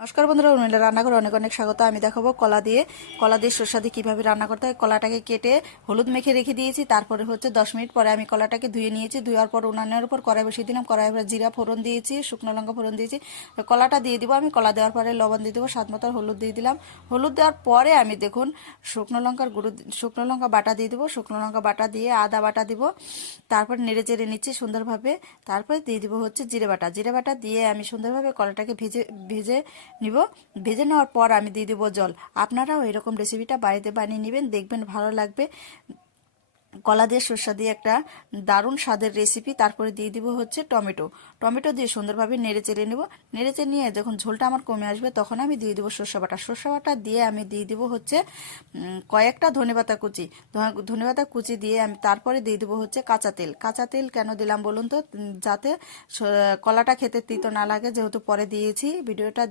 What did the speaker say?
নমস্কার বন্ধুরা, উর্মিলা রান্নাঘরে অনেক অনেক স্বাগত। আমি দেখাবো কলা দিয়ে সরষা দিয়ে কীভাবে রান্না করতে হয়। কলাটাকে কেটে হলুদ মেখে রেখে দিয়েছি। তারপরে 10 মিনিট পরে আমি কলাটাকে ধুয়ে নিয়েছি। ধুয়ার পর উনানের উপর কড়াই বসিয়ে দিলাম। কড়াইয়ের উপর জিরা ফোড়ন দিয়েছি, শুকনো লঙ্কা ফোড়ন দিয়েছি। কলাটা দিয়ে দিব। আমি কলা দেওয়ার পরে লবণ দিয়ে দেবো, স্বাদ মতো হলুদ দিয়ে দিলাম। হলুদ দেওয়ার পরে আমি দেখুন শুকনো লঙ্কা বাটা দিয়ে দেবো। শুকনো লঙ্কা বাটা দিয়ে আদা বাটা দিব। তারপর নেড়ে চেড়ে নিচ্ছি সুন্দরভাবে। তারপরে দিয়ে দিব জিরে বাটা দিয়ে আমি সুন্দরভাবে কলাটাকে ভেজে নিব। ভেজে নেওয়ার পর আমি দিয়ে দেবো জল। আপনারাও এরকম রেসিপিটা বাড়িতে বানিয়ে নেবেন, দেখবেন ভালো লাগবে। কলা দিয়ে সরষা দিয়ে একটা দারুণ স্বাদের রেসিপি। তারপরে দিয়ে দিব টমেটো দিয়ে সুন্দরভাবে নেড়ে চেড়ে নেব। নেড়ে চেড়ে নিয়ে যখন ঝোলটা আমার কমে আসবে তখন আমি দিয়ে দিব সরষা বাটা দিয়ে আমি দিয়ে দিব কয়েকটা ধনেপাতা কুচি দিয়ে আমি তারপরে দিয়ে দিব কাঁচা তেল কেন দিলাম বলুন তো, যাতে কলাটা খেতে তিতো না লাগে, যেহেতু পরে দিয়েছি। ভিডিওটা